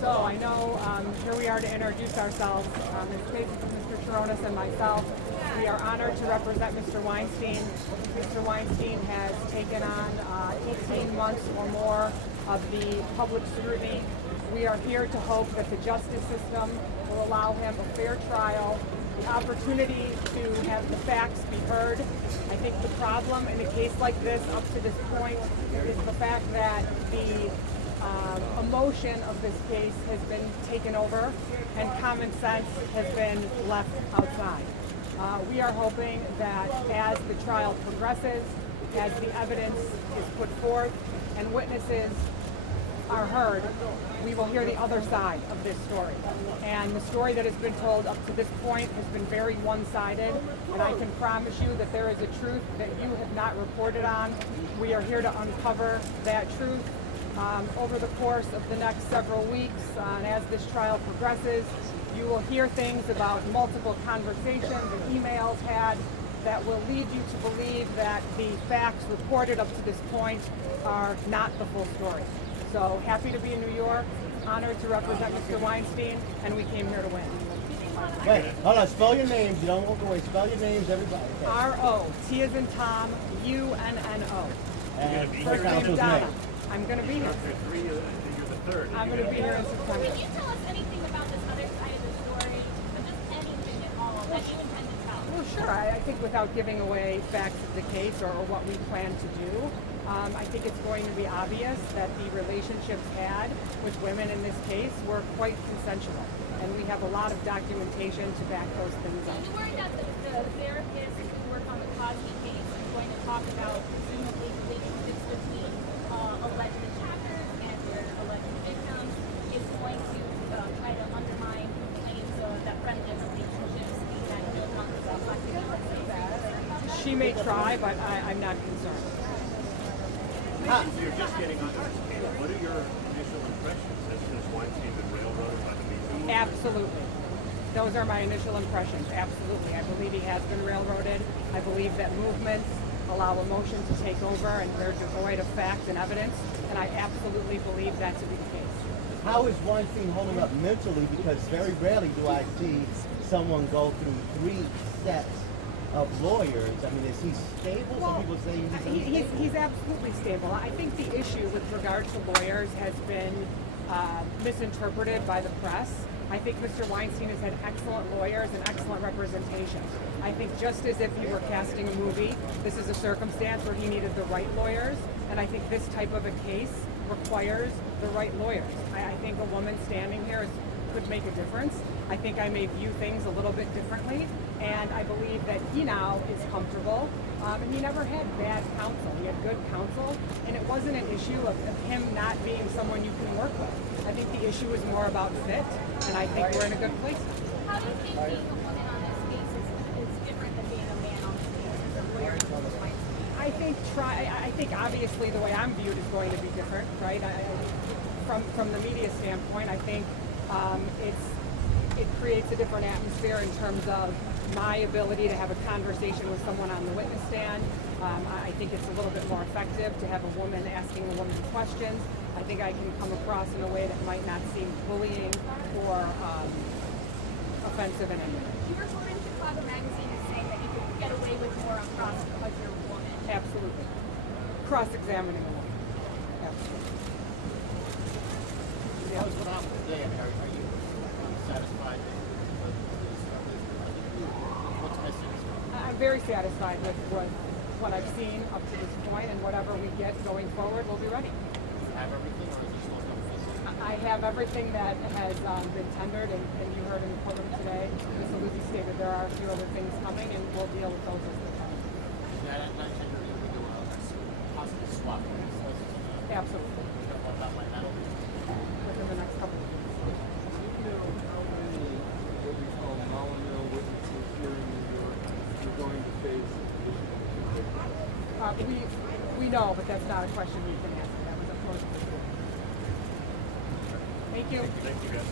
So I know here we are to introduce ourselves. Ms. Casey, Mr. Chironis, and myself. We are honored to represent Mr. Weinstein. Mr. Weinstein has taken on 18 months or more of the public scrutiny. We are here to hope that the justice system will allow him a fair trial, the opportunity to have the facts be heard. I think the problem in a case like this up to this point is the fact that the emotion of this case has been taken over and common sense has been left outside. We are hoping that as the trial progresses, as the evidence is put forth and witnesses are heard, we will hear the other side of this story. And the story that has been told up to this point has been very one-sided, and I can promise you that there is a truth that you have not reported on. We are here to uncover that truth over the course of the next several weeks. And as this trial progresses, you will hear things about multiple conversations and emails had that will lead you to believe that the facts reported up to this point are not the full story. So happy to be in New York, honored to represent Mr. Weinstein, and we came here to win. Wait, hold on, spell your names, you don't walk away, spell your names, everybody. Okay. R-O, T as in Tom, U-N-N-O. And First name Donna. I'm going to be here. You're the third. I'm going to be here in September. Can you tell us anything about this other side of the story? Or just anything at all that you intend to tell? Well, sure. I think without giving away facts of the case or what we plan to do, I think it's going to be obvious that the relationships had with women in this case were quite consensual. And we have a lot of documentation to back those things up. You worried that the therapist who worked on the Cosby case is going to talk about presumably relationships between alleged attackers and their alleged victims is going to try to undermine claims that friendly relationships that no longer reflected. She may try, but I'm not concerned. You're just getting under this case. What are your initial impressions? Has Weinstein been railroaded by the Me Too? Absolutely. Those are my initial impressions. Absolutely. I believe he has been railroaded. I believe that movements allow emotion to take over and they're devoid of facts and evidence. And I absolutely believe that to be the case. How is Weinstein holding up mentally? Because very rarely do I see someone go through 3 sets of lawyers. I mean, is he stable? Well, some people say he's absolutely stable. I think the issue with regard to lawyers has been misinterpreted by the press. I think Mr. Weinstein has had excellent lawyers and excellent representation. I think just as if he were casting a movie, this is a circumstance where he needed the right lawyers, and I think this type of a case requires the right lawyers. I think a woman standing here could make a difference. I think I may view things a little bit differently, and I believe that he now is comfortable, and he never had bad counsel. He had good counsel, and it wasn't an issue of him not being someone you can work with. I think the issue is more about fit, and I think we're in a good place. How do you think being a woman on this case is different than being a man on this case as a lawyer for Weinstein? I think obviously the way I'm viewed is going to be different, right? From the media standpoint, I think it creates a different atmosphere in terms of my ability to have a conversation with someone on the witness stand. I think it's a little bit more effective to have a woman asking a woman questions. I think I can come across in a way that might not seem bullying or offensive in any way. You were quoted in Chicago Magazine as saying that you could get away with more on cross because you're a woman. Absolutely. Cross-examining a woman. Absolutely. How is what happened today? Are you satisfied with what's missing? I'm very satisfied with what I've seen up to this point, and whatever we get going forward, we'll be ready. Do you have everything, or is there still stuff missing? I have everything that has been tendered, and you heard in the courtroom today, Ms. Luzzi stated there are a few other things coming, and we'll deal with those as they come. That tender, we do a possible swap. Absolutely. About like that. Within the next couple of weeks. What we call nominal witnesses here in New York, you're going to face We know, but that's not a question we can answer. That was a close. Thank you. Thank you, guys.